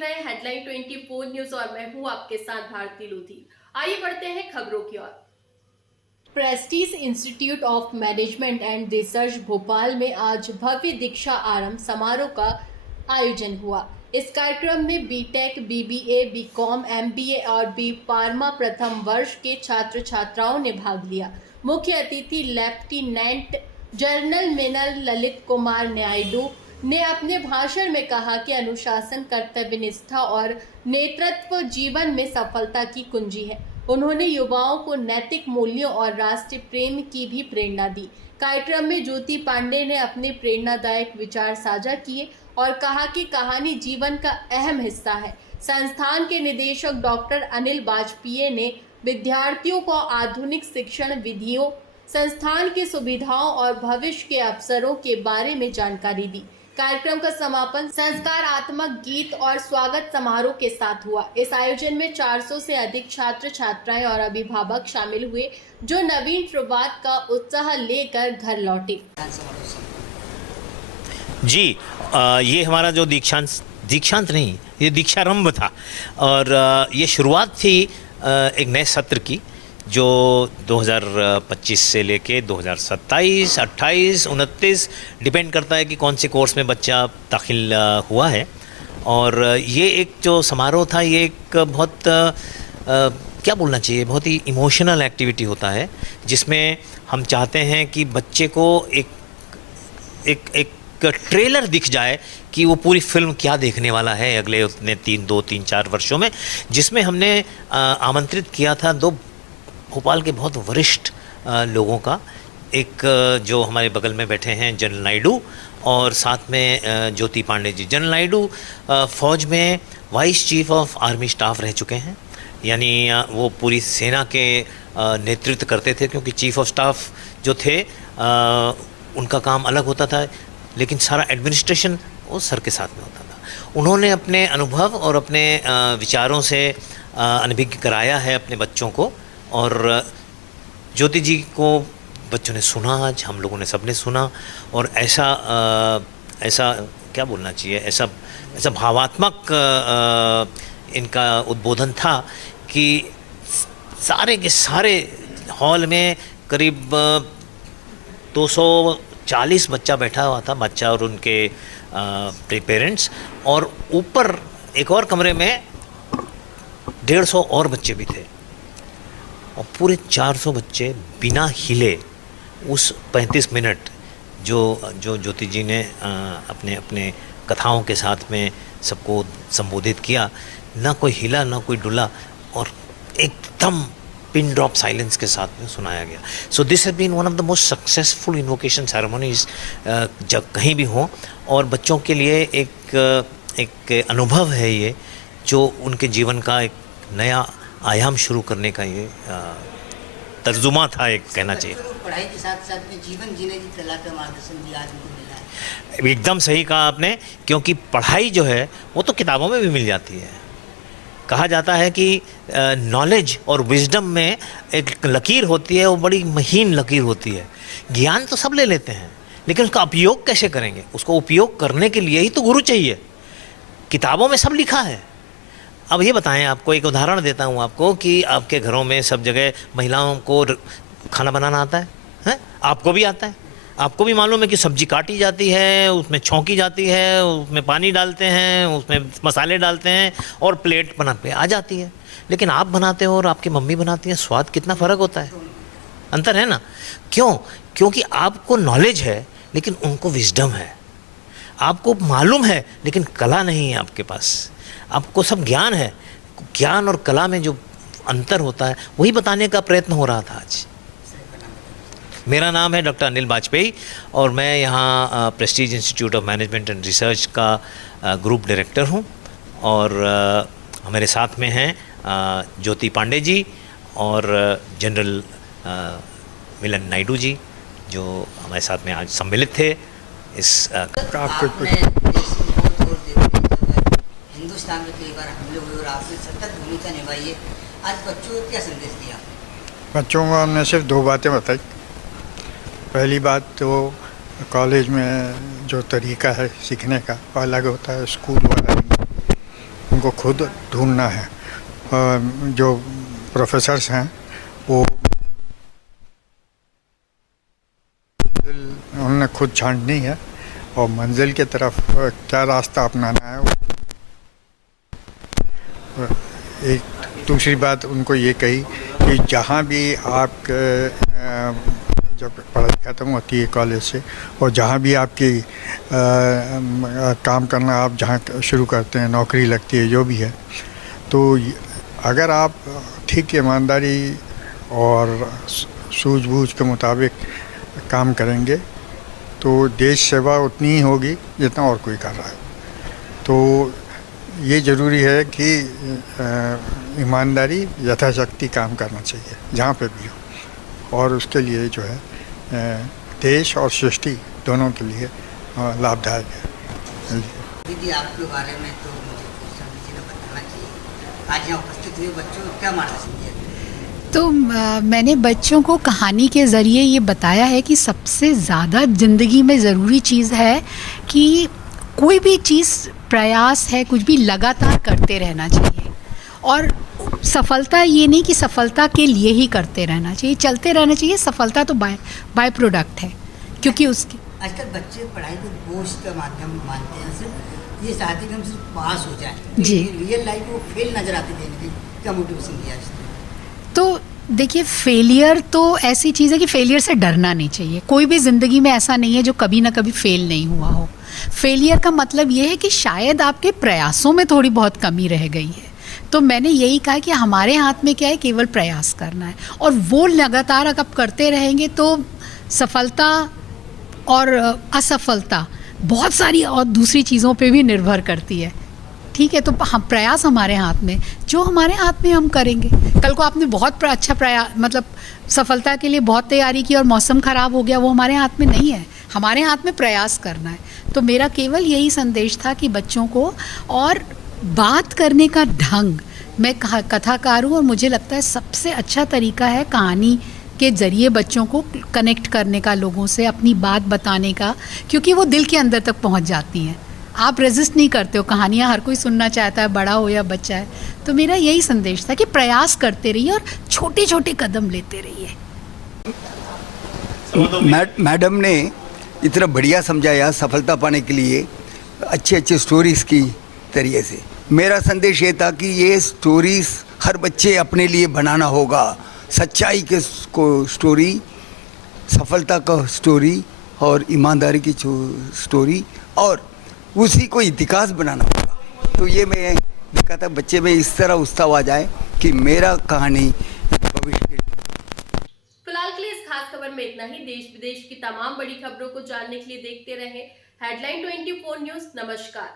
रहे हैं headline 24 news और मैं हूं आपके साथ भारती लोधी। आइए बढ़ते हैं खबरों की ओर। Prestige institute of management and research Bhopal में आज भव्य दीक्षा आरंभ समारोह का आयोजन हुआ। इस कार्यक्रम में बीटेक, बीबीए, बीकॉम, एमबीए और बी फार्मा प्रथम वर्ष के छात्र छात्राओं ने भाग लिया। मुख्य अतिथि lieutenant general major Lalit Kumar Naidu ने अपने भाषण में कहा कि अनुशासन, कर्तव्यनिष्ठा और नेतृत्व जीवन में सफलता की कुंजी है। उन्होंने युवाओं को नैतिक मूल्यों और राष्ट्रीय प्रेम की भी प्रेरणा दी। कार्यक्रम में ज्योति पांडे ने अपने प्रेरणादायक विचार साझा किए और कहा कि कहानी जीवन का अहम हिस्सा है। संस्थान के निदेशक डॉक्टर अनिल वाजपेयी ने विद्यार्थियों को आधुनिक शिक्षण विधियों, संस्थान की सुविधाओं और भविष्य के अवसरों के बारे में जानकारी दी। कार्यक्रम का समापन संस्कारात्मक गीत और स्वागत समारोह के साथ हुआ। इस आयोजन में 400 से अधिक छात्र छात्राएं और अभिभावक शामिल हुए, जो नवीन शुरुआत का उत्साह लेकर घर लौटे। जी, ये हमारा जो दीक्षांत नहीं, ये दीक्षारंभ था और ये शुरुआत थी एक नए सत्र की, जो 2025 से लेके 2027, 28, 29 डिपेंड करता है कि कौन से कोर्स में बच्चा दाखिल हुआ है। और ये एक जो समारोह था, ये एक बहुत क्या बोलना चाहिए, बहुत ही इमोशनल एक्टिविटी होता है, जिसमें हम चाहते हैं कि बच्चे को एक ट्रेलर दिख जाए कि वो पूरी फिल्म क्या देखने वाला है अगले उतने 3-4 वर्षों में, जिसमें हमने आमंत्रित किया था 2 भोपाल के बहुत वरिष्ठ लोगों का। एक जो हमारे बगल में बैठे हैं जनरल नायडू, और साथ में ज्योति पांडे जी। जनरल नायडू फ़ौज में vice chief of army staff रह चुके हैं, यानी वो पूरी सेना के नेतृत्व करते थे, क्योंकि चीफ ऑफ स्टाफ जो थे उनका काम अलग होता था, लेकिन सारा एडमिनिस्ट्रेशन वो सर के साथ में होता था। उन्होंने अपने अनुभव और अपने विचारों से अनभिज्ञ कराया है अपने बच्चों को, और ज्योति जी को बच्चों ने सुना, आज हम लोगों ने सबने सुना, और ऐसा क्या बोलना चाहिए, ऐसा भावात्मक इनका उद्बोधन था कि सारे के सारे हॉल में करीब 240 बच्चा बैठा हुआ था, बच्चा और उनके पेरेंट्स, और ऊपर एक और कमरे में 150 और बच्चे भी थे, और पूरे 400 बच्चे बिना हिले उस 35 मिनट जो ज्योति जी ने अपने कथाओं के साथ में सबको संबोधित किया, ना कोई हिला ना कोई डुला, और एकदम पिन ड्रॉप साइलेंस के साथ में सुनाया गया। So this has been one of the most successful invocation ceremonies जब कहीं भी हो, और बच्चों के लिए एक अनुभव है ये, जो उनके जीवन का एक नया आयाम शुरू करने का ये तर्जुमा था, एक कहना चाहिए। पढ़ाई के साथ साथ में जीवन जीने की कला का मार्गदर्शन भी आज मुझे मिला है। एकदम सही कहा आपने, क्योंकि पढ़ाई जो है वो तो किताबों में भी मिल जाती है। कहा जाता है कि नॉलेज और विजडम में एक लकीर होती है, वो बड़ी महीन लकीर होती है। ज्ञान तो सब ले लेते हैं, लेकिन उसका उपयोग कैसे करेंगे, उसको उपयोग करने के लिए ही तो गुरु चाहिए। किताबों में सब लिखा है। अब ये बताएं, आपको एक उदाहरण देता हूँ आपको, कि आपके घरों में सब जगह महिलाओं को खाना बनाना आता है? आपको भी आता है। आपको भी मालूम है कि सब्जी काटी जाती है, उसमें छौंकी जाती है, उसमें पानी डालते हैं, उसमें मसाले डालते हैं, और प्लेट बना पे आ जाती है। लेकिन आप बनाते हो और आपकी मम्मी बनाती है, स्वाद कितना फ़र्क होता है, अंतर है ना? क्यों? क्योंकि आपको नॉलेज है, लेकिन उनको विजडम है। आपको मालूम है, लेकिन कला नहीं है आपके पास। आपको सब ज्ञान है, ज्ञान और कला में जो अंतर होता है, वही बताने का प्रयत्न हो रहा था आज। मेरा नाम है डॉक्टर अनिल वाजपेयी, और मैं यहाँ Prestige institute of management and research का ग्रुप डायरेक्टर हूँ, और हमारे साथ में हैं ज्योति पांडे जी और जनरल मिलन नायडू जी, जो हमारे साथ में आज सम्मिलित थे। हिंदुस्तान में कई बार हमले हुए और आपने सतत भूमिका निभाई है, आज बच्चों को क्या संदेश दिया? बच्चों को हमने सिर्फ 2 बातें बताई। पहली बात तो कॉलेज में जो तरीका है सीखने का अलग होता है, स्कूल वाला नहीं। को खुद ढूंढना है। जो प्रोफेसर्स हैं वो उन्होंने खुद छांटनी है और मंजिल की तरफ क्या रास्ता अपनाना है। एक दूसरी बात उनको ये कही कि जहाँ भी आप जब पढ़ाई ख़त्म होती है कॉलेज से और जहाँ भी आपकी काम करना आप जहाँ शुरू करते हैं, नौकरी लगती है, जो भी है, तो अगर आप ठीक ईमानदारी और सूझबूझ के मुताबिक काम करेंगे तो देश सेवा उतनी ही होगी जितना और कोई कर रहा है। तो ये ज़रूरी है कि ईमानदारी यथाशक्ति काम करना चाहिए जहाँ पे भी हो, और उसके लिए जो है देश और सृष्टि दोनों के लिए लाभदायक है। दीदी, आपके बारे में तो मुझे कुछ जी ने बताना चाहिए। आज यहाँ उपस्थित हुए बच्चों को क्या मार्गदर्शन दिया? तो मैंने बच्चों को कहानी के ज़रिए ये बताया है कि सबसे ज़्यादा ज़िंदगी में ज़रूरी चीज़ है कि कोई भी चीज़ प्रयास है, कुछ भी लगातार करते रहना चाहिए। और सफलता ये नहीं कि सफलता के लिए ही करते रहना चाहिए, चलते रहना चाहिए। सफलता तो बाय प्रोडक्ट है, क्योंकि उसकी आजकल बच्चे पढ़ाई को बोझ का माध्यम मानते हैं। सिर्फ ये चाहते कि हम सिर्फ पास हो जाएं। जी। रियल लाइफ को फेल नजर आती देने क्या मोटिवेशन दिया इसने? तो देखिए, फेलियर तो ऐसी चीज़ है कि फेलियर से डरना नहीं चाहिए। कोई भी ज़िंदगी में ऐसा नहीं है जो कभी ना कभी फेल नहीं हुआ हो। फेलियर का मतलब ये है कि शायद आपके प्रयासों में थोड़ी बहुत कमी रह गई है। तो मैंने यही कहा कि हमारे हाथ में क्या है, केवल प्रयास करना है, और वो लगातार अगर आप करते रहेंगे तो सफलता और असफलता बहुत सारी और दूसरी चीज़ों पे भी निर्भर करती है। ठीक है, तो हम प्रयास हमारे हाथ में, जो हमारे हाथ में हम करेंगे। कल को आपने बहुत अच्छा प्रयास, मतलब सफलता के लिए बहुत तैयारी की और मौसम ख़राब हो गया, वो हमारे हाथ में नहीं है। हमारे हाथ में प्रयास करना है। तो मेरा केवल यही संदेश था कि बच्चों को, और बात करने का ढंग, मैं कथाकार हूँ और मुझे लगता है सबसे अच्छा तरीका है कहानी के ज़रिए बच्चों को कनेक्ट करने का, लोगों से अपनी बात बताने का, क्योंकि वो दिल के अंदर तक पहुँच जाती हैं। आप रेजिस्ट नहीं करते हो, कहानियाँ हर कोई सुनना चाहता है, बड़ा हो या बच्चा है। तो मेरा यही संदेश था कि प्रयास करते रहिए और छोटे छोटे कदम लेते रहिए। मैडम ने इतना बढ़िया समझाया सफलता पाने के लिए, अच्छे अच्छे स्टोरीज़ की तरीके से। मेरा संदेश ये था कि ये स्टोरीज़ हर बच्चे अपने लिए बनाना होगा। सच्चाई के को स्टोरी, सफलता का स्टोरी और ईमानदारी की स्टोरी, और उसी को इतिहास बनाना होगा। तो ये मैं देखा था बच्चे में इस तरह उत्साह आ जाए कि मेरा कहानी भविष्य के। फिलहाल के लिए इस खास खबर में इतना ही। देश विदेश की तमाम बड़ी खबरों को जानने के लिए देखते रहें हेडलाइन 24 न्यूज़। नमस्कार।